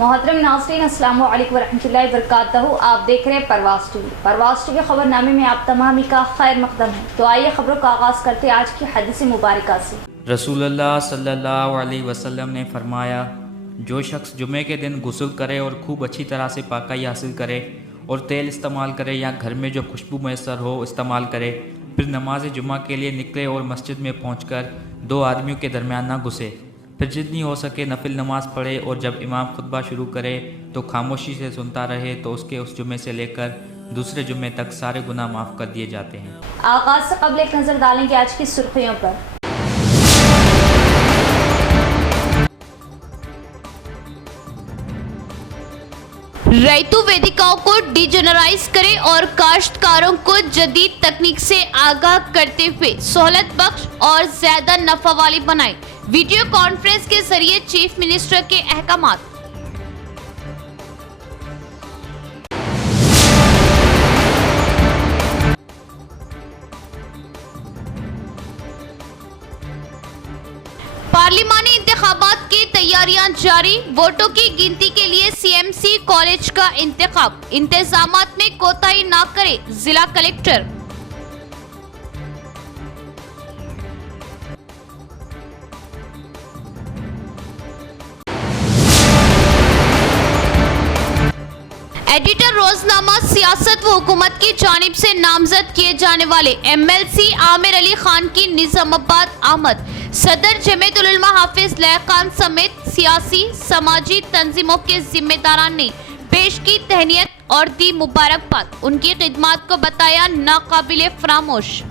मोहतरम नाज़रीन, अस्सलामु अलैकुम वरहमतुल्लाहि वबरकातुहू। आप देख रहे हैं परवाज़ टीवी। खबरनामे में आप तमामी का खैर मकदम है। तो आइए खबरों का आगाज़ करते हैं आज की हदीस मुबारका से। रसूलुल्लाह सल्लल्लाहु अलैहि वसल्लम ने फरमाया, जो शख्स जुमे के दिन गुस्ल करे और खूब अच्छी तरह से पाकाई हासिल करे और तेल इस्तेमाल करे या घर में जो खुशबू मैसर हो इस्तेमाल करे, फिर नमाज जुमा के लिए निकले और मस्जिद में पहुंचकर दो आदमियों के दरमियान ना घुसे, फिर जितनी हो सके नफिल नमाज पढ़े और जब इमाम खुतबा शुरू करे तो खामोशी से सुनता रहे, तो उसके उस जुमे से लेकर दूसरे जुमे तक सारे गुनाह माफ़ कर दिए जाते हैं। आगाज़ से कबल एक नज़र डालेंगे आज की सुर्खियों पर। रैतु वेदिकाओं को डिजनराइज करें और काश्तकारों को जदीद तकनीक से आगाह करते हुए सहूलत बख्श और ज्यादा नफा वाली बनाएं। वीडियो कॉन्फ्रेंस के जरिए चीफ मिनिस्टर के अहकामात। पार्लिमानी इंतखाबात की तैयारियां जारी, वोटों की गिनती के लिए सीएमसी कॉलेज का इंतखाब, इंतजामात में कोताही न करे जिला कलेक्टर। एडिटर रोजनामा सियासत व हुकूमत की जानिब से नामजद किए जाने वाले एमएलसी आमिर अली खान की निजामाबाद आमद। सदर जमीयतुल उलमा हाफिज लैह खान समेत सियासी समाजी तंजीमों के जिम्मेदारान ने पेश की तहनीयत और दी मुबारकबाद। उनकी खिदमत को बताया नाकाबिले फरामोश।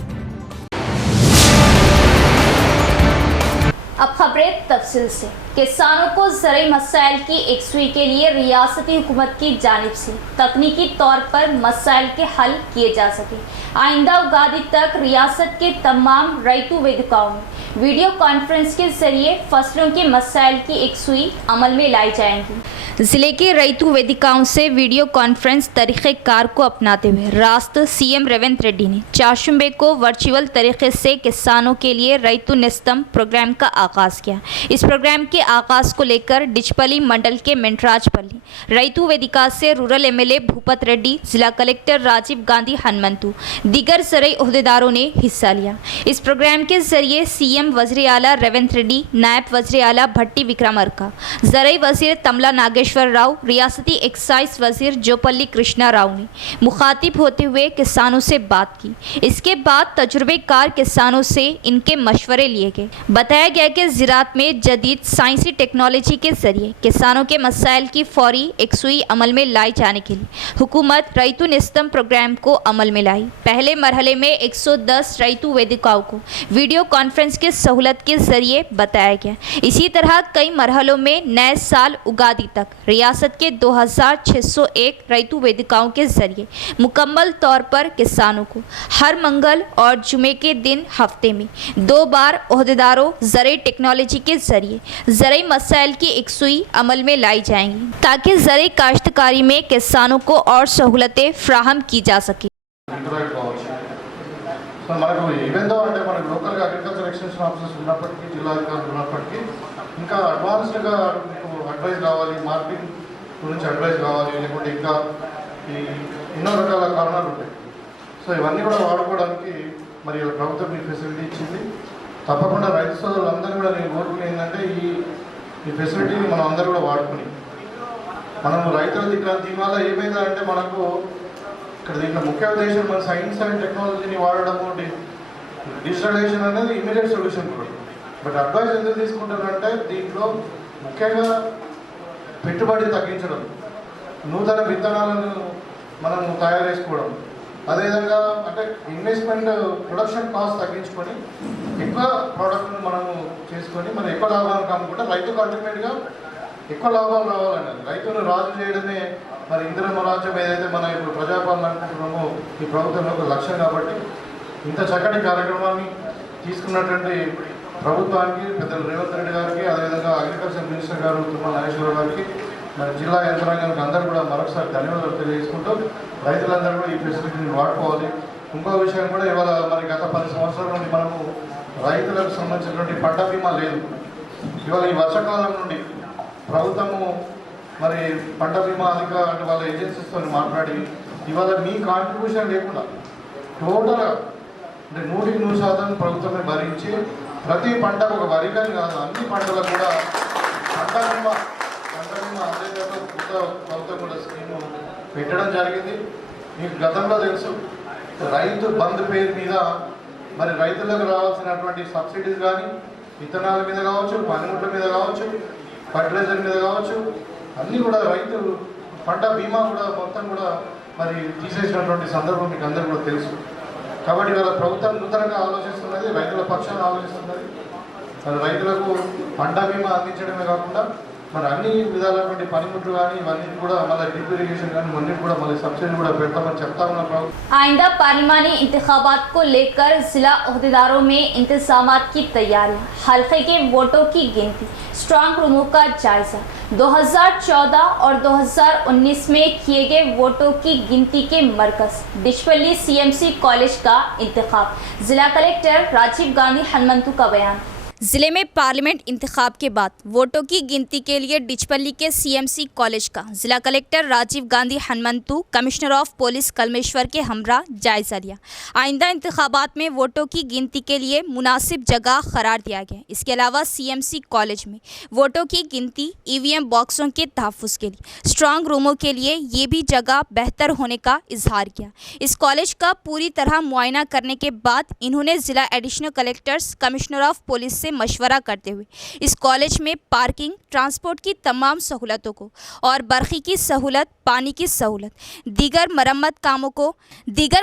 अब खबरें तफसील से। किसानों को ज़रूरी मसाइल की एकसुई के लिए रियासती हुकूमत की जानिब से तकनीकी तौर पर मसाइल के हल किए जा सके, आइंदा उगादी तक रियासत के तमाम रैतु वेदिकाओं में वीडियो कॉन्फ्रेंस के जरिए फसलों के मसाइल की एकसुई अमल में लाई जाएंगी। ज़िले के रैतु वेदिकाओं से वीडियो कॉन्फ्रेंस तरीक़ेकार को अपनाते हुए रास्त सीएम रेवंत रेड्डी ने चाशुंबे को वर्चुअल तरीके से किसानों के लिए रैतु नेस्तम प्रोग्राम का आगाज़ किया। इस प्रोग्राम के आगाज़ को लेकर डिचपल्ली मंडल के मेंटराजपल्ली रैतु वेदिका से रूरल एमएलए भूपत रेड्डी, जिला कलेक्टर राजीव गांधी हनुमंतु, दीगर ज़रूरी ओहदेदारों ने हिस्सा लिया। इस प्रोग्राम के जरिए सीएम वज़ीर आला रेवंत रेड्डी, नायब वज़ीर आला भट्टी विक्रमार्का, ज़रूरी वज़ीर तमला नागेश्वर राव, रियासती एक्साइज वज़ीर जोपल्ली कृष्णा राव ने मुखातिब होते हुए किसानों से बात की। इसके बाद तजुर्बेकार किसानों से इनके मशवरे लिए गए। बताया गया कि ज़राअत में जदीद साइंसी टेक्नोलॉजी के जरिए किसानों के मसाइल की फौरी एकसुई अमल में लाई जाने के लिए हुकूमत रैतु नेस्तम प्रोग्राम को अमल में लाई। पहले मरहले में 110 रैतु वेदिकाओं को वीडियो कॉन्फ्रेंस के सहूलत के जरिए बताया गया। इसी तरह कई मरहलों में नए साल उगादी तक रियासत के 2601 रैतु वेदिकाओं के जरिए मुकम्मल तौर पर किसानों को हर मंगल और जुमे के दिन हफ्ते में 2 बार ओहदेदारों ज़रूरी टेक्नोलॉजी के जरिए ज़रूरी मसाइल की एकसुई अमल में लाई जाएंगी, ताकि ज़रूरी काश्तकारी में किसानों को और सहूलतें फ्राहम की जा सके। మనకు ఈవెన్ దో అంటే మనకు లోకల్గా అగ్రికల్చర్ ఎక్స్టెన్షన్ ఆఫీసర్స్ ఉన్నప్పటికీ, జిల్లా అధికారులు ఉన్నప్పటికీ ఇంకా అడ్వాన్స్డ్గా అడ్వైజ్ కావాలి, మార్కెటింగ్ గురించి అడ్వైజ్ కావాలి, లేకుంటే ఇంకా ఈ ఎన్నో రకాల కారణాలు ఉంటాయి. సో ఇవన్నీ కూడా వాడుకోవడానికి మరి ప్రభుత్వం ఈ ఫెసిలిటీ ఇచ్చింది. తప్పకుండా రైతు సోదరులందరూ కూడా నేను కోరుకునే ఏంటంటే ఈ ఫెసిలిటీని మనం అందరూ కూడా వాడుకుని మనం రైతుల దీనివల్ల ఏమైందంటే మనకు ఇక్కడ దీంట్లో ముఖ్య ఉద్దేశం మన సైన్స్ అండ్ టెక్నాలజీని వాడడము, డిజిటలైజేషన్ అనేది ఇమీడియట్ సొల్యూషన్ కూడా. బట్ అడ్వైజ్ ఎందుకు తీసుకుంటారంటే దీంట్లో ముఖ్యంగా పెట్టుబడి తగ్గించడం, నూతన విత్తనాలను మనం తయారు చేసుకోవడం, అదేవిధంగా అంటే ఇన్వెస్ట్మెంట్ ప్రొడక్షన్ కాస్ట్ తగ్గించుకొని ఎక్కువ ప్రోడక్ట్ను మనము చేసుకొని మనం ఎక్కువ లాభాలను కమ్ముకుంటే రైతుకు అల్టిమేట్గా ఎక్కువ లాభాలు రావాలండి. రైతును రాజు చేయడమే మరి ఇందిరమ్మ రాజ్యం ఏదైతే మనం ఇప్పుడు ప్రజాపాలన అనుకుంటున్నామో ఈ ప్రభుత్వం యొక్క లక్ష్యం. కాబట్టి ఇంత చక్కటి కార్యక్రమాన్ని తీసుకున్నటువంటి ప్రభుత్వానికి, పెద్దలు రేవంత్ రెడ్డి గారికి, అదేవిధంగా అగ్రికల్చర్ మినిస్టర్ గారు తుమ్మల నాగేశ్వరరావు గారికి, మరి జిల్లా యంత్రాంగానికి అందరూ కూడా మరొకసారి ధన్యవాదాలు తెలియజేసుకుంటూ రైతులందరూ కూడా ఈ ఫెసిలిటీని వాడుకోవాలి. ఇంకో విషయం కూడా, ఇవాళ మరి గత 10 సంవత్సరాల నుండి మనము రైతులకు సంబంధించినటువంటి పంట బీమా లేదు. ఇవాళ ఈ వర్షాకాలం నుండి ప్రభుత్వము మరి పంట బీమా అంటే వాళ్ళ ఏజెన్సీస్తో మాట్లాడి ఇవాళ మీ కాంట్రిబ్యూషన్ లేకుండా టోటల్గా అంటే 100% ప్రభుత్వమే భరించి ప్రతి పంటకు ఒక వరికని కాదు అన్ని పంటలకు కూడా పంట బీమా అందేటట్టు ప్రభుత్వం కూడా స్కీము పెట్టడం జరిగింది. మీకు గతంలో తెలుసు రైతు బంధు పేరు మీద మరి రైతులకు రావాల్సినటువంటి సబ్సిడీస్ కానీ విత్తనాల మీద కావచ్చు, పనిముట్ల మీద కావచ్చు, ఫర్టిలైజర్ మీద కావచ్చు, అన్నీ కూడా రైతు పంట బీమా కూడా మొత్తం కూడా మరి తీసేసినటువంటి సందర్భం మీకు అందరూ కూడా తెలుసు. కాబట్టి ఇవాళ ప్రభుత్వం నూతనంగా ఆలోచిస్తున్నది, రైతుల పక్షాన్ని ఆలోచిస్తున్నది. మరి రైతులకు పంట బీమా అందించడమే కాకుండా మరి అన్ని విధాలైనటువంటి పనిముట్లు కానీ ఇవన్నీ కూడా మళ్ళీ డ్రిప్ ఇరిగేషన్ కానీ ఇవన్నీ కూడా మళ్ళీ సబ్సిడీ కూడా పెడతామని చెప్తా ఉన్నారు ప్రభుత్వం. आइंदा पार्लिमानी इंतखाबात को लेकर जिला अहदेदारों में इंतजामात की तैयारियां, हल्के के वोटों की गिनती, स्ट्रांग रूमों का जायजा, 2014 और 2019 में किए गए वोटों की गिनती के मरकज डिशपल्ली सीएमसी कॉलेज का इंतखाब। जिला कलेक्टर राजीव गांधी हनुमंतु का बयान। जिले में पार्लियामेंट इंतखाब के बाद वोटों की गिनती के लिए डिचपल्ली के सीएमसी कॉलेज का जिला collector Rajiv Gandhi Hanumanthu commissioner of police Kalmeshwar के हमरा जायजा लिया। आइंदा इंतखाबात में वोटों की गिनती के लिए मुनासिब जगह करार दिया गया। इसके अलावा सीएमसी कॉलेज में वोटों की गिनती, ईवीएम बॉक्सों के तहफ़्फ़ुज़ के लिए स्ट्रांग रूमों के लिए ये भी जगह बेहतर होने का इजहार किया। इस कॉलेज का पूरी तरह मुआयना करने के बाद इन्होंने ज़िला additional collectors commissioner of police से मशवरा करते हुए इस कॉलेज में पार्किंग, ट्रांसपोर्ट की तमाम सहूलतों को और बरखी की सहूलत, पानी की सहूलत, दीगर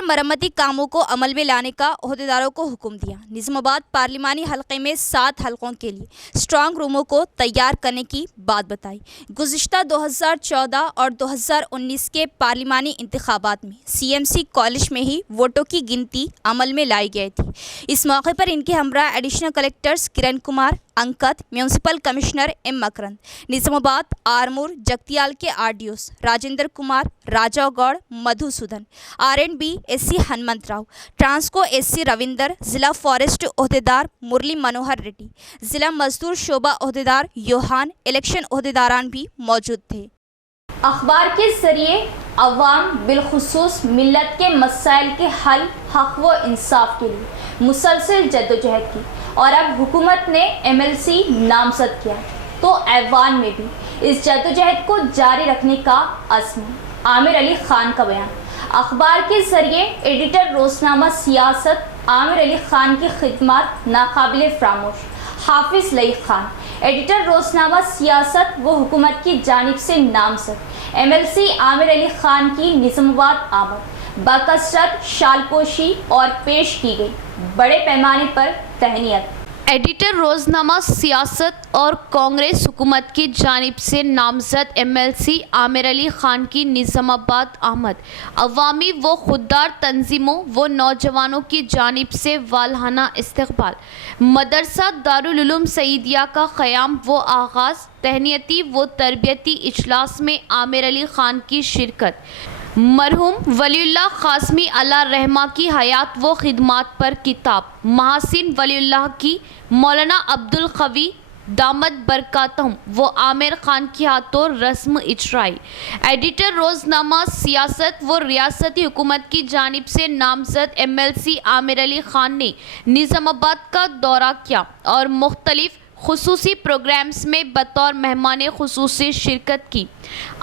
मरम्मती कामों को अमल में लाने का अहदेदारों को हुक्म दिया। निज़ामाबाद पार्लिमानी हल्के में 7 हल्कों के लिए स्ट्रांग रूमों को तैयार करने की बात बताई। गुज़िश्ता 2014 और 2019 के पार्लिमानी इंतखाबात में सीएमसी कॉलेज में ही वोटों की गिनती अमल में लाई गई थी। इस मौके पर इनके हमरा additional collectors Kiran Kumar, Ankit, municipal commissioner M Makarand, Nizamabad, Armoor, Jagtial के RDOs Rajendra Kumar, Rajagoud, Madhusudan, RNB SC Hanumantharao, Transco SC Ravinder, जिला फॉरेस्ट अहदेदार मुरली मनोहर रेड्डी, जिला मजदूर शोबा अहदेदार योहान, इलेक्शन अहदेदारान भी मौजूद थे। अखबार के ज़रिए अवाम बिलखुसूस मिल्लत के मसाइल के हल, हक व इंसाफ के लिए मुसलसल जद्दोजहद की और अब हुकूमत ने MLC नामजद किया तो ऐवान में भी इस जद्दोजहद को जारी रखने का अज़्म। आमिर अली खान का बयान। अखबार के ज़रिए एडिटर रोज़नामा सियासत आमिर अली खान की खिदमत नाकाबिल फरामोश। हाफिज़ लईक खान, एडिटर रोज़नामा सियासत व हुकूमत की जानिब से नामजद MLC आमिर अली खान की निज़ामाबाद आमद बकसरत शालपोशी और पेश की गई बड़े पैमाने पर तहनीत। एडिटर रोज़नामा सियासत और कांग्रेस हुकूमत की जानिब से नामजद MLC आमिर अली ख़ान की निज़ामाबाद आमद अवामी व खुददार तंजीमों व नौजवानों की जानिब से वालहाना इस्तकबाल, मदरसा दारुल उलूम सईदिया का क़याम व आगाज़, तहनीती व तरबियती इजलास में आमिर अली ख़ान की शिरकत, मरहूम वलीउल्लाह क़ासमी अल्लाह रहमा की हयात व खिदमात पर किताब, महासिन वलीउल्लाह की मौलाना अब्दुल क़वी दामद बरकातहम व आमिर ख़ान के हाथों रस्म इजराई। एडिटर रोज़नामा सियासत व रियासती हुकूमत की जानिब से नामजद MLC आमिर अली ख़ान ने निज़ामाबाद का दौरा किया और मुख्तलिफ खुसूसी प्रोग्राम्स में बतौर मेहमान खुसूसी शिरकत की।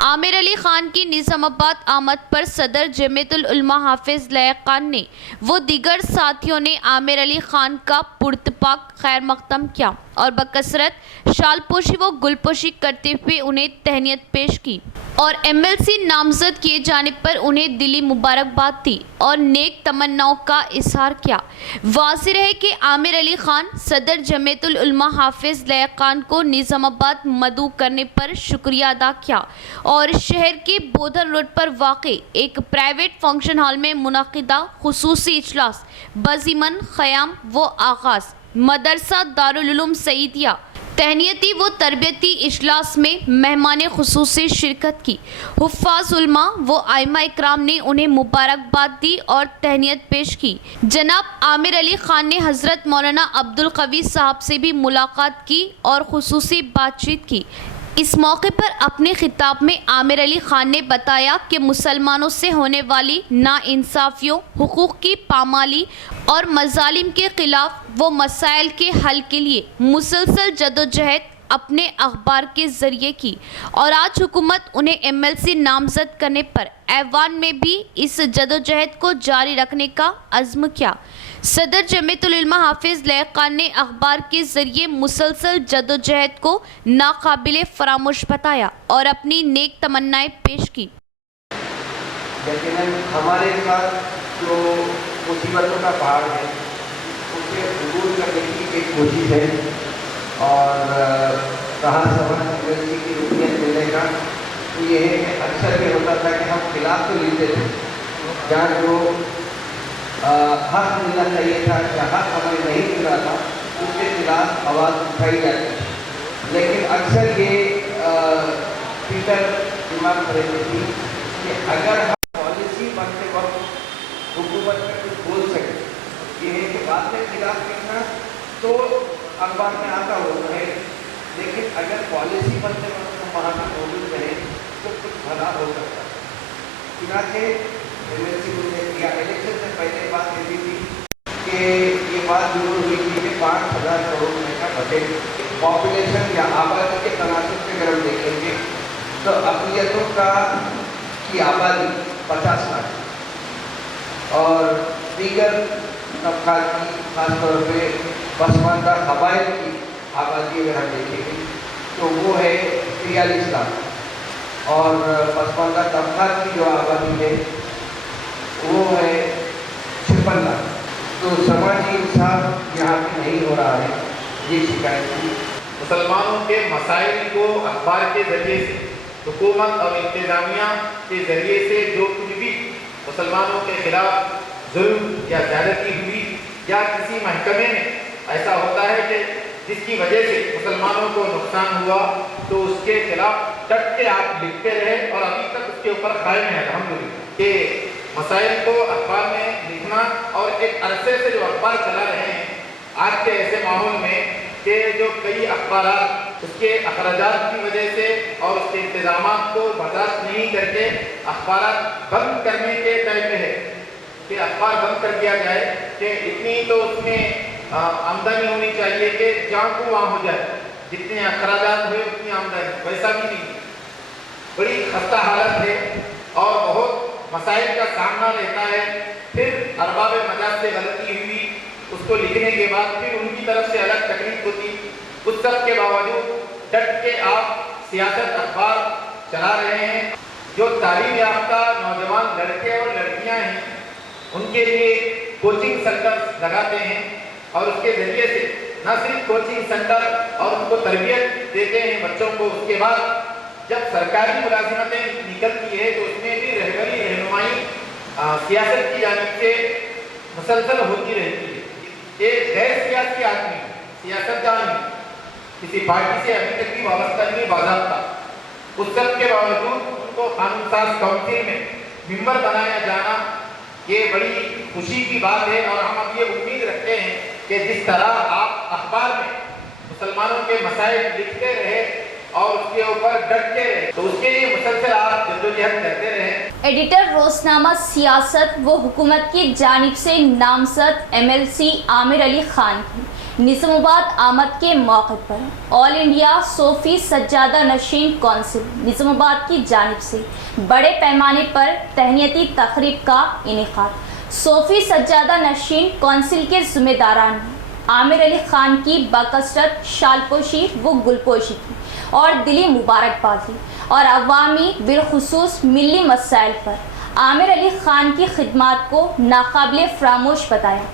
आमिर अली ख़ान की निज़ामाबाद आमद पर सदर जमीयतुल उलमा हाफिज़ लईक खान ने व दीगर साथियों ने आमिर अली ख़ान का पुरतपाक खैर मक़दम किया और बकसरत शालपोशी व गुलपोशी करते हुए उन्हें तहनीत पेश की और MLC नामजद किए जाने पर उन्हें दिली मुबारकबाद दी और नेक तमन्नाओं का इजहार किया। वाज़िह है कि आमिर अली ख़ान सदर जमीयतुल उलमा हाफिज़ लईक खान को निज़ामाबाद मदऊ करने पर शुक्रिया अदा किया और शहर के बोधन रोड पर वाक़ई एक प्राइवेट फंक्शन हॉल में मुनक़िदा खुसूसी इजलास बज़ीमन क़याम व आगाज़ मदरसा दारुल उलूम सईदिया तहनीती व तरबियती इजलास में मेहमान खुसूसी शिरकत की। हुफ़्फ़ाज़ उलमा व आइमा इकराम ने उन्हें मुबारकबाद दी और तहनीत पेश की। जनाब आमिर अली ख़ान ने हज़रत मौलाना अब्दुल क़वी साहब से भी मुलाकात की और खुसूसी बातचीत की। اس موقع پر اپنے خطاب میں عامر علی خان نے بتایا کہ مسلمانوں سے ہونے والی ناانصافیوں، حقوق کی پامالی اور مظالم کے خلاف وہ مسائل کے حل کے لیے مسلسل جدوجہد اپنے اخبار کے ذریعے کی اور آج حکومت انہیں MLC نامزد کرنے پر ایوان میں بھی اس جدوجہد کو جاری رکھنے کا عزم کیا۔ صدر جمعیت العلماء حافظ لیاقت خان نے اخبار کے ذریعے مسلسل جدوجہد کو ناقابل فراموش بتایا اور اپنی نیک تمنائیں پیش کی۔ یقیناً ہمارے ساتھ جو مصیبتوں کا پہاڑ ہے اسے عبور کرنے کی ایک کوشش ہے اور کہاں سمجھ MLC کی رکنیت ملنے کا یہ ہے کہ اکثر یہ ہوتا تھا کہ ہم خلاف تو لیتے تھے جہاں جو حق ملنا چاہیے تھا یا حق ہمیں نہیں مل رہا تھا اس کے خلاف آواز اٹھائی جاتی تھی، لیکن اکثر یہ فکر دماغ میں رہتی تھی کہ اگر ہم پالیسی بنتے وقت حکومت میں کچھ بول سکیں، یہ ہے کہ بات کے خلاف لکھنا تو اخبار میں آتا ہوتا ہے، لیکن اگر پالیسی بنتے وقت ہم وہاں پر موجود رہیں تو کچھ بھلا ہو سکتا ہے۔ چنانچہ MLC نے کیا، الیکشن سے پہلے بات یہ تھی کہ یہ بات ضرور ہوئی تھی کہ 5,000 کروڑ روپے کا بجٹ پاپولیشن یا آبادی کے تناسب سے اگر ہم دیکھیں گے تو اقلیتوں کی آبادی 50 لاکھ اور دیگر طبقات کی خاص طور پہ پسماندہ قبائل کی آبادی اگر ہم دیکھیں گے تو وہ ہے 43 لاکھ اور پسماندہ طبقات کی جو آبادی ہے وہ ہے 56 لاکھ۔ تو سماجی انصاف یہاں پہ نہیں ہو رہا ہے، یہ شکایت تھی۔ مسلمانوں کے مسائل کو اخبار کے ذریعے سے، حکومت اور انتظامیہ کے ذریعے سے جو کچھ بھی مسلمانوں کے خلاف ظلم یا زیادتی ہوئی یا کسی محکمے میں ایسا ہوتا ہے کہ جس کی وجہ سے مسلمانوں کو نقصان ہوا تو اس کے خلاف ڈٹ کے آپ لکھتے رہے اور ابھی تک اس کے اوپر قائم ہے الحمدللہ کہ مسائل کو اخبار میں لکھنا اور ایک عرصے سے جو اخبار چلا رہے ہیں آج کے ایسے ماحول میں کہ جو کئی اخبارات اس کے اخراجات کی وجہ سے اور اس کے انتظامات کو برداشت نہیں کر کے اخبارات بند کرنے کے طے پہ ہے کہ اخبار بند کر دیا جائے کہ اتنی تو اس میں آمدنی ہونی چاہیے کہ جہاں کو وہاں ہو جائے، جتنے اخراجات ہوئے اتنی آمدنی، ویسا بھی نہیں، بڑی خستہ حالت ہے اور بہت مسائل کا سامنا رہتا ہے۔ پھر ارباب مجاز سے غلطی ہوئی، اس کو لکھنے کے بعد پھر ان کی طرف سے الگ تکلیف ہوتی، اس سب کے باوجود ڈٹ کے آپ سیاست اخبار چلا رہے ہیں۔ جو تعلیم یافتہ نوجوان لڑکے اور لڑکیاں ہیں ان کے لیے کوچنگ سینٹر لگاتے ہیں اور اس کے ذریعے سے نہ صرف کوچنگ سینٹر اور ان کو تربیت دیتے ہیں بچوں کو، اس کے بعد جب سرکاری ملازمتیں نکلتی ہے تو اس میں بھی رہبری رہنمائی سیاست کی جانب سے مسلسل ہوتی رہتی ہے۔ ایک غیر سیاسی آدمی، سیاست دان کسی پارٹی سے ابھی تک بھی وابستہ نہیں باضابطہ، اس سب کے باوجود ان کو قانون ساز کونسل میں ممبر بنایا جانا یہ بڑی خوشی کی بات ہے اور ہم اب یہ امید رکھتے ہیں کہ جس طرح آپ اخبار میں مسلمانوں کے مسائل لکھتے رہے اور اس کے اوپر ڈٹتے رہے تو اس کے لیے مسلسل آپ جدوجہد کرتے رہے۔ ایڈیٹر روزنامہ سیاست و حکومت کی جانب سے نامزد MLC عامر علی خان کی نظام آباد آمد کے موقع پر آل انڈیا صوفی سجادہ نشین کونسل نظام آباد کی جانب سے بڑے پیمانے پر تہنیتی تقریب کا انعقاد۔ صوفی سجادہ نشین کونسل کے ذمہ داران نے عامر علی خان کی بکثرت شال پوشی و گل پوشی کی اور دلی مبارکباد دی اور عوامی بالخصوص ملی مسائل پر عامر علی خان کی خدمات کو ناقابل فراموش بتایا۔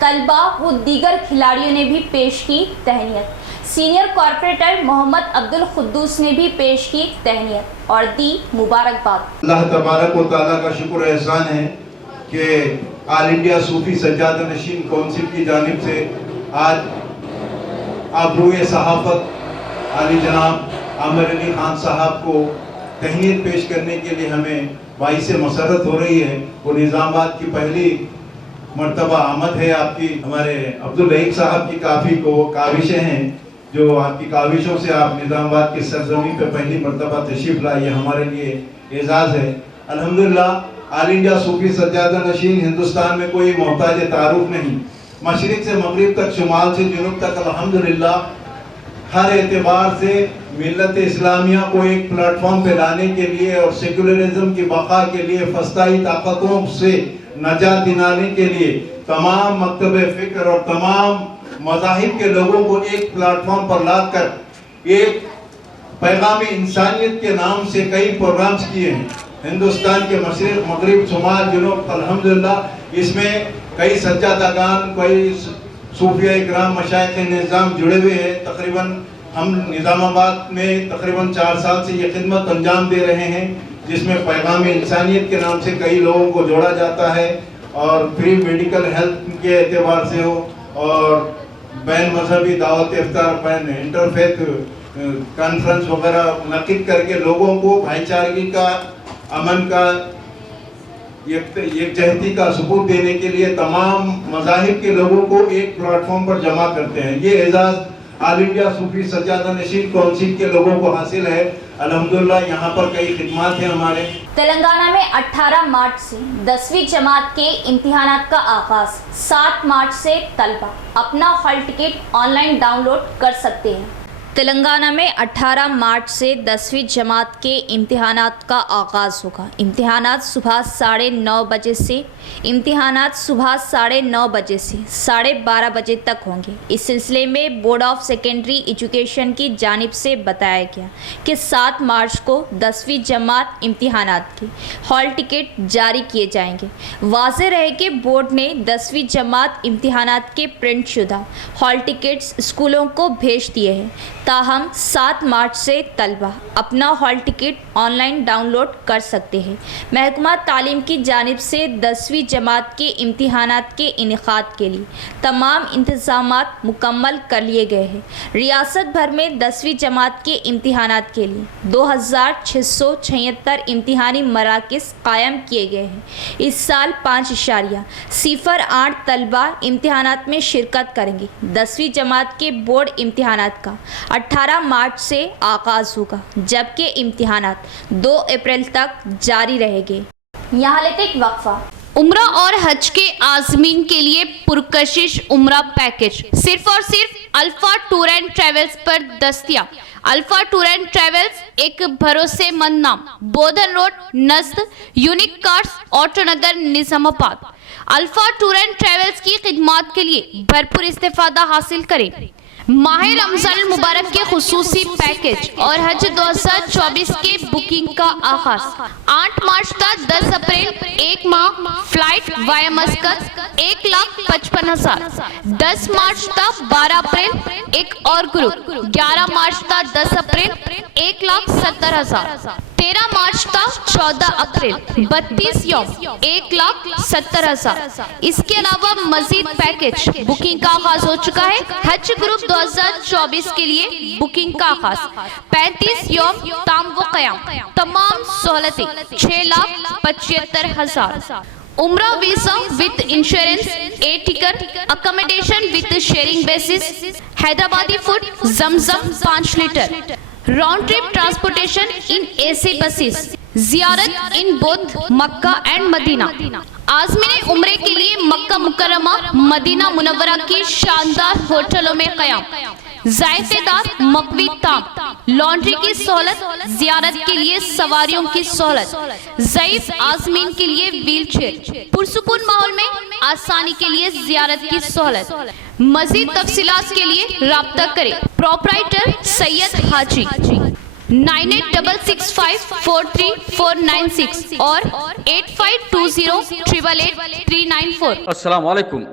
طلبہ و دیگر کھلاڑیوں نے بھی پیش کی تہنیت۔ سینئر کارپوریٹر محمد عبد القدوس نے بھی پیش کی تہنیت اور دی مبارکباد۔ اللہ تبارک و تعالیٰ کا شکر احسان ہے کہ آل انڈیا صوفی سجادہ نشین کونسل کی جانب سے آج آبروئے صحافت عالی جناب عامر علی خان صاحب کو تہنیت پیش کرنے کے لیے ہمیں باعث مسرت ہو رہی ہے۔ وہ نظام آباد کی پہلی مرتبہ آمد ہے آپ کی۔ ہمارے عبدالرحیم صاحب کی کافی کاوشیں ہیں जो आपकी काविशों से आप निज़ामाबाद की सरजमी पे पहली मरतबा तशरीफ लाई, ये हमारे लिए एजाज़ है। अल्हम्दुलिल्लाह ऑल इंडिया सूफी सज्जादा नशीन हिंदुस्तान में कोई मोहताज तारुफ नहीं, मशरिक से मगरिब तक, शुमाल से जुनूब तक अल्हम्दुलिल्लाह हर एतबार से मिल्लत इस्लामिया को एक प्लेटफॉर्म पे लाने के लिए और सेकुलरिज्म की बका के लिए, फस्ताई ताकतों से नजात दिलाने के लिए तमाम मकतब फ़िक्र और तमाम मज़ाहिब के लोगों को एक प्लेटफॉर्म पर लाकर एक पैगाम इंसानियत के नाम से कई प्रोग्राम्स किए हैं हिंदुस्तान के मशरिक, मगरिब, शुमाल, जुनूब। अल्हम्दुलिल्लाह इसमें कई सज्जादागान, कई सूफिया इकराम, मशाइख निज़ाम जुड़े हुए हैं। तकरीबन हम निज़ामाबाद में तकरीबन 4 साल से ये खिदमत अंजाम दे रहे हैं, जिसमें पैगाम इंसानियत के नाम से कई लोगों को जोड़ा जाता है और फ्री मेडिकल हेल्थ के एतबार से हो और बैन मजहबी दावत इफ्तार, बैन इंटरफेथ कॉन्फ्रेंस वगैरह मुनक़िद करके लोगों को भाईचारगी का, अमन का, यकजहती का सबूत देने के लिए तमाम मज़ाहिब के लोगों को एक प्लेटफॉर्म पर जमा करते हैं। ये एजाज़ ऑल इंडिया सूफी सज्जादा नशीन काउंसिल के लोगों को हासिल है। अल्हम्दुलिल्लाह यहाँ पर कई खिदमात हैं हमारे। तेलंगाना में 18 मार्च से 10वीं जमात के इम्तिहानात का आगाज। 7 मार्च से तलबा अपना हॉल टिकट ऑनलाइन डाउनलोड कर सकते हैं। तेलंगाना में 18 मार्च से 10वीं जमात के इम्तिहानात का आगाज़ होगा। इम्तिहानात सुबह 9:30 बजे से 12:30 बजे तक होंगे। इस सिलसिले में बोर्ड ऑफ सेकेंडरी एजुकेशन की जानिब से बताया गया कि 7 मार्च को 10वीं जमात इम्तिहानात के हॉल टिकट जारी किए जाएंगे। वाज़ेह रहे कि बोर्ड ने 10वीं जमात इम्तिहानात के प्रिंट शुदा हॉल टिकट्स स्कूलों को भेज दिए हैं। ताहम 7 मार्च से तलबा अपना हॉल टिकट ऑनलाइन डाउनलोड कर सकते हैं। महकमा तालीम की जानिब से 10वीं जमात के इम्तिहानात के इनेकाद के लिए तमाम इंतज़ामात मुकम्मल कर लिए गए हैं। रियासत भर में 10वीं जमात के इम्तिहानात के लिए 2676 इम्तिहानी मराकिज़ कायम किए गए हैं। इस साल 5.08 तलबा इम्तिहानात में शिरकत करेंगे। 10वीं जमात के बोर्ड इम्तिहानात का 18 मार्च से आगाज़ होगा, जबकि इम्तिहानात 2 अप्रैल तक जारी रहेंगे। यहाँ लेते एक वक्फा। उम्रा और हज के आज़मीन के लिए पुरकशिश उम्रा पैकेज सिर्फ और सिर्फ अल्फा टूर एंड ट्रेवल्स पर दस्तयाब। अल्फा टूर एंड ट्रेवल्स एक भरोसेमंद नाम, बोधन रोड नज़द Unique cars, Autonagar, Nizamabad. Alpha tour and travels की खिदमात के लिए भरपूर इस्तेफादा हासिल करें। माह रमज़ान मुबारक के खुसूसी पैकेज और हज 2024 के बुकिंग का आगाज 8 मार्च तक 10 अप्रैल 1 माह फ्लाइट वाया मस्कत 1,55,000। 10 मार्च तक 12 अप्रैल एक और ग्रुप, 11 मार्च तक 10 अप्रैल 1,70,000। 13 मार्च तक 14 अप्रैल 32 यौम 1,70,000। इसके अलावा मजीद पैकेज बुकिंग का आगाज हो चुका है। हज ग्रुप 2024 के लिए बुकिंग का आगाज 35 यौम ताम व क़याम, तमाम सहूलतें 6,75,000। उम्रा visa with insurance, air ticket, accommodation with sharing basis, Hyderabadi food, जमजम 5 litre, round trip transportation in AC buses, जियारत in both Mecca and Medina. आज़मीन उम्रे के लिए मक्का मुकर्रमा, मदीना मुनव्वरा की शानदार होटलों में क़याम, ज़ायफ़ेदार मकवी ताम, लॉन्ड्री की सहूलत, जियारत के लिए सवारियों की सहूलत, ज़ईफ़ आज़मीन के लिए व्हील चेयर, पुरसुकून माहौल में आसानी के लिए जियारत की सहूलत। मज़ीद तफसीलात के लिए राब्ता करें प्रोपराइटर सैयद हाजी 9866543496 और 8520888394। अस्सलाम वालेकुम।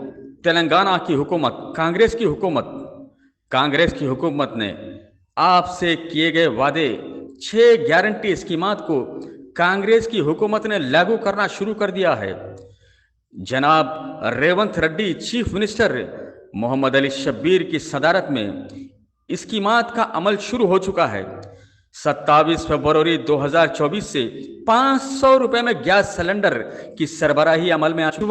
तेलंगाना की हुकूमत, कांग्रेस की हुकूमत ने आपसे किए गए वादे 6 गारंटी स्कीमात को कांग्रेस की हुकूमत ने लागू करना शुरू कर दिया है। जनाब रेवंत रेड्डी चीफ मिनिस्टर मोहम्मद अली शब्बीर की सदारत में स्कीमात का अमल शुरू हो चुका है। 27 फरवरी 2024 से 500 रुपए में गैस सिलेंडर की सरबराही अमल में आ चुकी।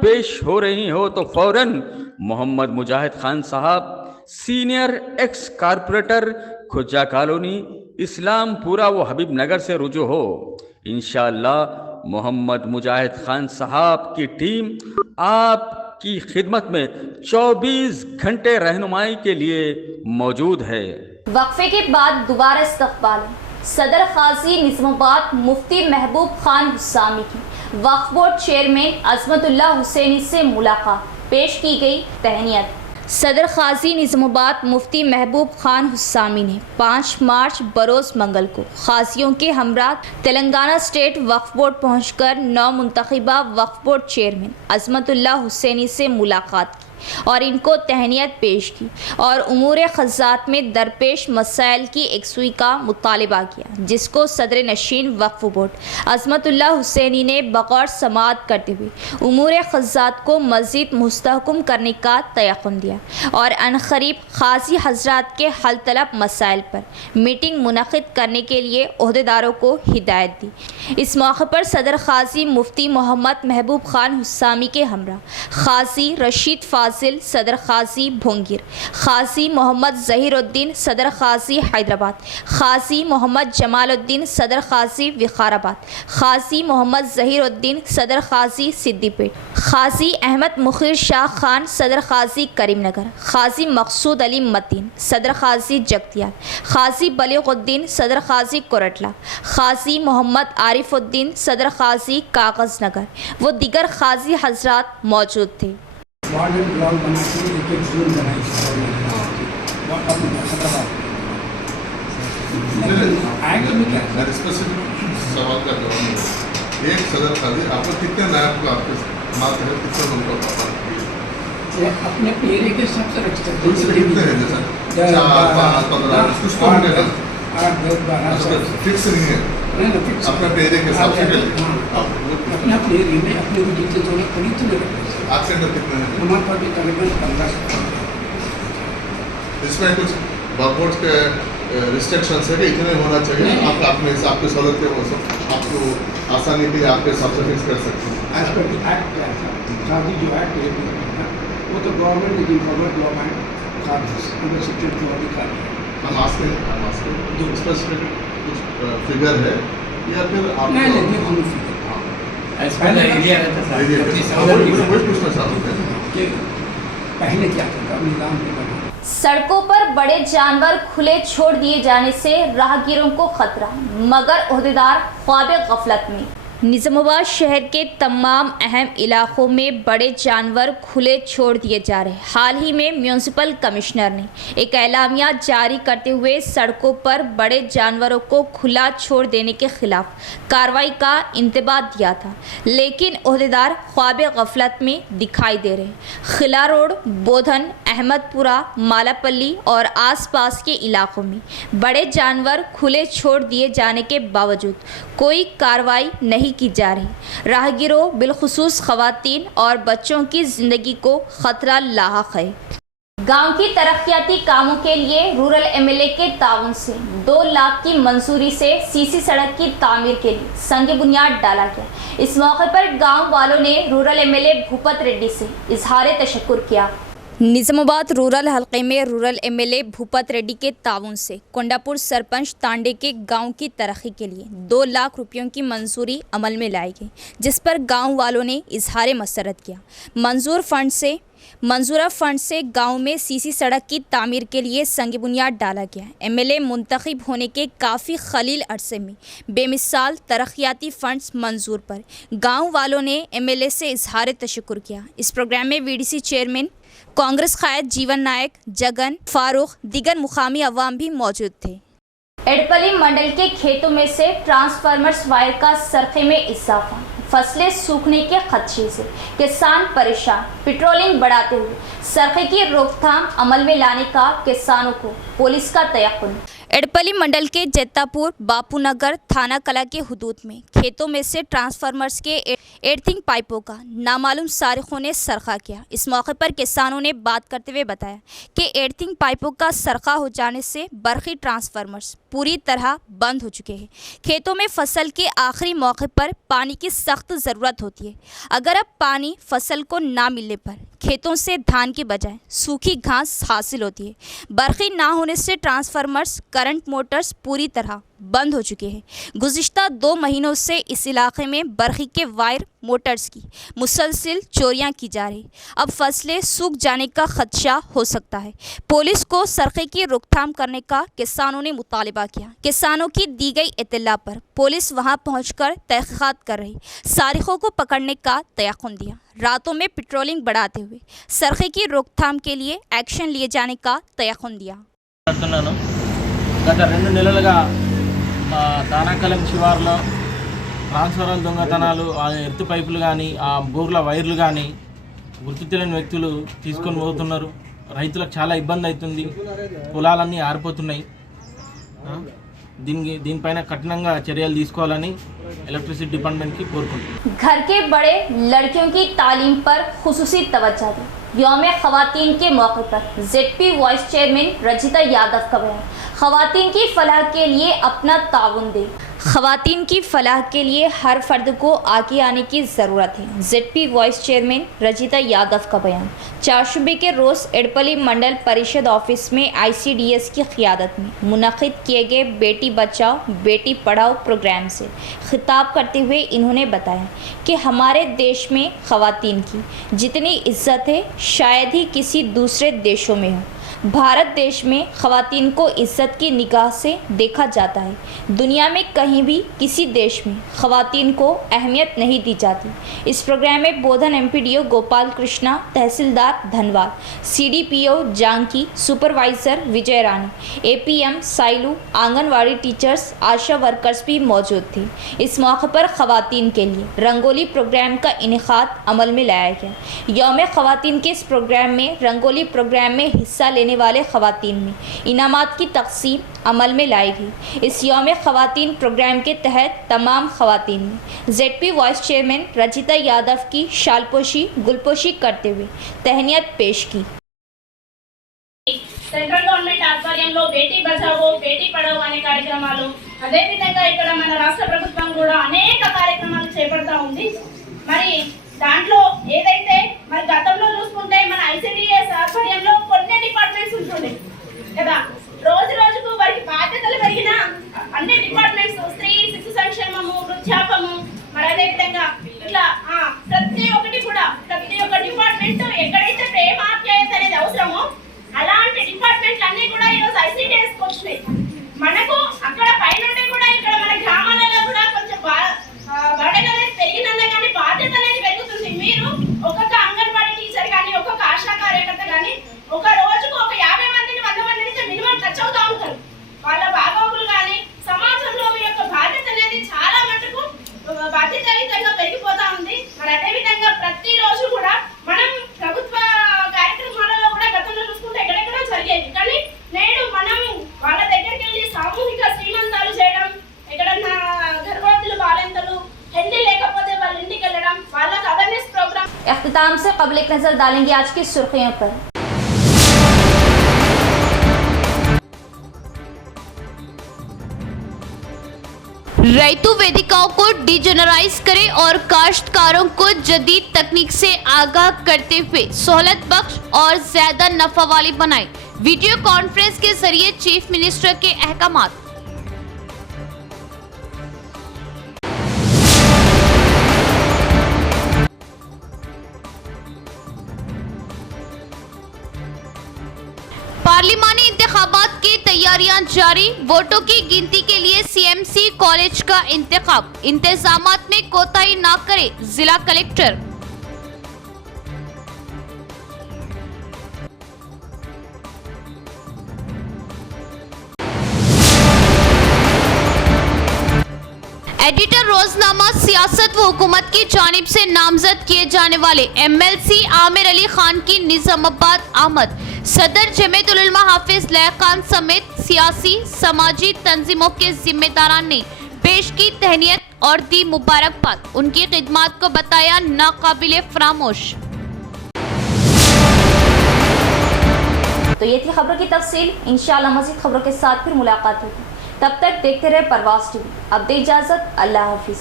पेश हो रही हो तो फौरन मोहम्मद मुजाहिद खान साहब senior ex corporator Khurja colony Islampura व हबीब नगर से रुजू हो। इंशाअल्लाह मोहम्मद मुजाहिद खान साहब की टीम आपकी खिदमत में 24 घंटे रहनुमाई के लिए मौजूद है। वक्फे के बाद दोबारा इस्तकबाल सदर काजी निजामाबाद मुफ्ती महबूब खान हुस्सामी की वक्फ बोर्ड चेयरमैन अजमतुल्लाह हुसैनी से मुलाकात, पेश की गई तहनीत। सदर काजी निजामाबाद मुफ्ती महबूब खान हुस्सामी ने 5 मार्च बरोज़ मंगल को काजियों के हमरा तेलंगाना स्टेट वक्फ बोर्ड पहुंचकर नौ मुंतखबा वक्फ बोर्ड चेयरमैन अजमतुल्लाह हुसैनी से मुलाकात की और इनको तहनीत पेश की और उमूर ख़ज़ात में दरपेश मसाइल की एकसुई का मुतालबा किया, जिसको सदर नशीन वक्फ बोर्ड अज़मतुल्लाह हुसैनी ने बग़ौर समाअत करते हुए उमूर ख़ज़ात को मज़ीद मुस्तहकम करने का तयक़ुन दिया और अनक़रीब क़ाज़ी हज़रात के हल तलब मसाइल पर मीटिंग मुनक़िद करने के लिए ओहदेदारों को हिदायत दी। इस मौके पर सदर क़ाज़ी मुफ्ती मोहम्मद महबूब खान हुस्सामी के हमरा क़ाज़ी रशीद फाजिल सदर क़ाज़ी भोंगिर, क़ाज़ी मोहम्मद ज़हीरुद्दीन सदर क़ाज़ी हैदराबाद, क़ाज़ी मोहम्मद जमालुद्दीन सदर क़ाज़ी विकाराबाद, क़ाज़ी मोहम्मद ज़हीरुद्दीन सदर क़ाज़ी सिद्दीपेट, क़ाज़ी अहमद मुखीर शाह खान सदर क़ाज़ी करीमनगर, क़ाज़ी मकसूद अली मतीन सदर क़ाज़ी जगतियाल, क़ाज़ी बलीगुद्दीन सदर क़ाज़ी कोरटला, क़ाज़ी मोहम्मद आरिफुद्दीन सदर क़ाज़ी कागज़ नगर व दीगर क़ाज़ी हज़रात मौजूद थे। मॉडर्न ब्लॉक बना के एक जोन बनाई एक्ट में क्या मैं स्पेसिफिक सवाल का जवाब नहीं है। एक सदर काजी आपको कितने नायब को आपके मात्र है, कितने उनको अपने एरिया के हिसाब से रख सकते हैं? कितने हैं जैसा 4, 5, 15 कुछ तो होंगे ना, 8, 10, 12 फिक्स नहीं है अपने एरिया के हिसाब से अपने एरिया में अपने को जितने जोड़े खरीद तो नहीं रखते। आपके अंदर कितने हैं? हमारे पास भी तकरीबन 15। इसमें कुछ बोर्ड के रिस्ट्रिक्शंस है कि इतने होना चाहिए, आप अपने हिसाब के सहूलत के वो सब आपको आसानी के आपके हिसाब से फिक्स कर सकते हैं। एज पर एक्ट क्या था, शादी जो एक्ट है वो तो गवर्नमेंट ने इन्फॉर्मेट लॉ में अंडर सेक्शन 4 लिखा है। हम आस्के जो स्पेसिफिक कुछ फिगर है या फिर आप नहीं लेकिन हम फिगर पहले क्या था निजाम के बना। सड़कों पर बड़े जानवर खुले छोड़ दिए जाने से राहगीरों को खतरा, मगर ओहदेदार ख्वाब गफलत में। निजामाबाद शहर के तमाम अहम इलाकों में बड़े जानवर खुले छोड़ दिए जा रहे हैं। हाल ही में म्यूनसिपल कमिश्नर ने एक एलामिया जारी करते हुए सड़कों पर बड़े जानवरों को खुला छोड़ देने के खिलाफ कार्रवाई का इंतबाह दिया था, लेकिन ओहदेदार ख्वाब गफलत में दिखाई दे रहे हैं। खिला रोड, बोधन, अहमदपुरा, मालापल्ली और आसपास के इलाकों में बड़े जानवर खुले छोड़ दिए जाने के बावजूद कोई कार्रवाई नहीं की जा रही। राहगीरों बिलखुसूस खवातीन और बच्चों की ज़िंदगी को ख़तरा लाहक है। गांव की तरक्याती कामों के लिए रूरल एमएलए के ताउन से 2 लाख की मंजूरी से सीसी सड़क की तामीर के लिए संग बुनियाद डाला गया। इस मौके पर गांव वालों ने रूरल एमएलए भूपत रेड्डी से इजहार तशक्कुर किया। निजामाबाद रूरल हलके में रूरल एमएलए भूपत रेड्डी के ताउन से कोंडापुर सरपंच तांडे के गांव की तरक्की के लिए 2 लाख रुपयों की मंजूरी अमल में लाई गई, जिस पर गांव वालों ने इजहार मसरत किया। मंजूरा फंड से गांव में सीसी सड़क की तामीर के लिए संग बुनियाद डाला गया। एमएलए मुंतखब होने के काफ़ी खलील अरसे में बेमिसाल तरक्याती फंड्स मंजूर पर गांव वालों ने एमएलए से इजहार तशक्कुर किया। इस प्रोग्राम में वीडीसी चेयरमैन कांग्रेस कायद जीवन नायक, जगन फारूक, दीगर मुकामी अवाम भी मौजूद थे। एडपली मंडल के खेतों में से ट्रांसफार्मर्स वायर का सरखे में इजाफा, फसलें सूखने के खदशे से किसान परेशान। पेट्रोलिंग बढ़ाते हुए सरखे की रोकथाम अमल में लाने का किसानों को पुलिस का तयक्कुन। एडपली मंडल के जैतापुर बापूनगर थाना कला के हुदूद में खेतों में से ट्रांसफार्मर्स के एर्थिंग पाइपों का नामालूम सारिकों ने सरखा किया। इस मौके पर किसानों ने बात करते हुए बताया कि एर्थिंग पाइपों का सरखा हो जाने से बरक़ी ट्रांसफार्मर्स पूरी तरह बंद हो चुके हैं। खेतों में फसल के आखिरी मौके पर पानी की सख्त ज़रूरत होती है। अगर अब पानी फसल को ना मिलने पर खेतों से धान की बजाय सूखी घास हासिल होती है। बरखी ना होने से ट्रांसफार्मर्स, करंट मोटर्स पूरी तरह बंद हो चुके हैं। गुज़िश्ता 2 महीनों से इस इलाके में बरखी के वायर मोटर्स की मुसलसिल चोरियां की जा रही। अब फसलें सूख जाने का खदशा हो सकता है। पुलिस को सरखे की रोकथाम करने का किसानों ने मुतालबा किया। किसानों की दी गई इत्तला पर पुलिस वहां पहुंचकर तहक़ीक़ात कर रही, सारिकों को पकड़ने का तयक़ुन दिया। रातों में पेट्रोलिंग बढ़ाते हुए सरखे की रोकथाम के लिए एक्शन लिए जाने का तयक़ुन दिया। గత 2 నెలలుగా దానాకలం శివారులో ట్రాన్స్ఫార్మర్ దొంగతనాలు, ఎర్త్ పైపులు కానీ, ఆ బోర్ల వైర్లు కానీ గుర్తు తెలియని వ్యక్తులు తీసుకొని పోతున్నారు. రైతులకు చాలా ఇబ్బంది అవుతుంది, పొలాలన్నీ ఆరిపోతున్నాయి. దీనిపైన కఠినంగా చర్యలు తీసుకోవాలని ఎలక్ట్రిసిటీ డిపార్ట్మెంట్కి కోరుకుంటున్నాం. घर के बड़े लड़कियों की तालीम पर खुसूसी तवज्जो दें। यौम ख़वातीन के मौके पर ZP vice chairman Rajitha Yadav का बयान। ख़वातीन की फलाह के लिए अपना ताउन दें। ख़वातीन की फलाह के लिए हर फर्द को आगे आने की ज़रूरत है। ZP vice chairman Rajitha Yadav का बयान। चारशुबे के रोज़ एडपली मंडल परिषद ऑफिस में ICDS की क़ियादत में मुनक़िद किए गए बेटी बचाओ बेटी पढ़ाओ प्रोग्राम से खिताब करते हुए इन्होंने बताया कि हमारे देश में ख़वातीन की जितनी इज़्ज़त है शायद ही किसी दूसरे देशों में हो। भारत देश में ख़वातीन को इज़्ज़त की निगाह से देखा जाता है। दुनिया में कहीं भी किसी देश में ख़वातीन को अहमियत नहीं दी जाती। इस प्रोग्राम में बोधन MPDO गोपाल कृष्णा, तहसीलदार धनवाल, CDPO जानकी, सुपरवाइज़र विजय रानी, APM साइलू, आंगनवाड़ी टीचर्स, आशा वर्कर्स भी मौजूद थे। इस मौके पर ख़वातीन के लिए रंगोली प्रोग्राम का इनेकाद अमल में लाया गया। यौम ख़वातीन के इस प्रोग्राम में रंगोली प्रोग्राम में हिस्सा लेने वाले ख़वातीन में इनामात की तक़सीम अमल में लाई गई। इस यौम ख़वातीन प्रोग्राम के तहत तमाम ख़वातीन ने ZP vice chairman Rajitha Yadav की शालपोशी गुलपोशी करते हुए तहनीत पेश की। సెంట్రల్ గవర్నమెంట్ ఆధ్వర్యంలో బేటీ బచావో బేటీ పఢావో అనే కార్యక్రమాలు, అదేవిధంగా ఇక్కడ మన రాష్ట్ర ప్రభుత్వం కూడా అనేక కార్యక్రమాలు చేపడతా ఉంది. మరి దాంట్లో ఏదైతే మరి గతంలో చూసుకుంటే మన ICDS ఆధ్వర్యంలో కొన్ని డిపార్ట్మెంట్స్ ఉంటుండే కదా. రోజు రోజుకు వారికి బాధ్యతలు పెరిగిన అన్ని డిపార్ట్మెంట్స్, స్త్రీ శిశు సంక్షేమము, వృద్ధాపము, మరి అదేవిధంగా ఇట్లా ప్రతి ఒక్కటి కూడా ప్రతి ఒక్క డిపార్ట్మెంట్ ఎక్కడైతే ప్రేమ ఆప్యాయత అనేది అవసరమో అలాంటి డిపార్ట్మెంట్లు అన్నీ కూడా ఈరోజు ICDSకి వచ్చినాయి. మనకు అక్కడ పైనుండి కూడా ఇక్కడ మన గ్రామాలలో కూడా కొంచెం బర్డెన్ అనేది పెరిగినందున కానీ బాధ్యత అనేది పెరుగుతుంది. మీరు ఒక్కొక్క అంగన్వాడీ టీచర్ కానీ ఒక్కొక్క ఆశా కార్యకర్త కానీ ఒక రోజుకు ఒక 50 మందిని 100 మంది నుంచి మినిమం టచ్ అవుతూ ఉంటారు. వాళ్ళ బాగోగులు కానీ సమాజంలో మీ యొక్క బాధ్యత అనేది చాలా మటుకు బాధ్యతాయుతంగా పెరిగిపోతూ ఉంది. మరి అదేవిధంగా ప్రతిరోజు కూడా మనం ప్రభుత్వ కార్యక్రమాలలో కూడా గతంలో చూసుకుంటే ఎక్కడెక్కడో జరిగేది. కానీ నేడు మనం వాళ్ళ దగ్గరికి వెళ్ళి సామూహిక శ్రీమంతాలు చేయడం, ఎక్కడన్నా గర్భవతులు బాలింతలు హెల్దీ లేకపోతే వాళ్ళ ఇంటికి వెళ్ళడం, వాళ్ళకి అవేర్నెస్ ప్రోగ్రామ్। इख्तिताम से क़ब्ल एक नज़र डालेंगे आज की सुर्खियों पर। रैतु वेदिकाओं को डिजनराइज करें और काश्तकारों को जदीद तकनीक से आगाह करते हुए सहूलत बख्श और ज्यादा नफा वाली बनाए। वीडियो कॉन्फ्रेंस के जरिए चीफ मिनिस्टर के अहकामात। पार्लिमानी इंतखाबात की तैयारियां जारी, वोटों की गिनती के लिए CMC कॉलेज का इंतखाब, इंतजामात में कोताही न करे जिला कलेक्टर। एडिटर रोजनामा सियासत व हुकूमत की जानिब से नामजद किए जाने वाले MLC आमिर अली खान की निजामाबाद आमद, सदर जमीयतुल उलमा हाफिज लयकान समेत सियासी समाजी तंजीमों के जिम्मेदारान ने पेश की तहनीत और दी मुबारकबाद। उनकी खिदमत को बताया नाकाबिले फरामोश। तो ये थी खबरों की तफसील। इंशाअल्लाह मज़ीद खबरों के साथ फिर मुलाकात होगी। तब तक देखते रहे परवाज़ TV। अब दे इजाज़त, अल्लाह हाफिज़।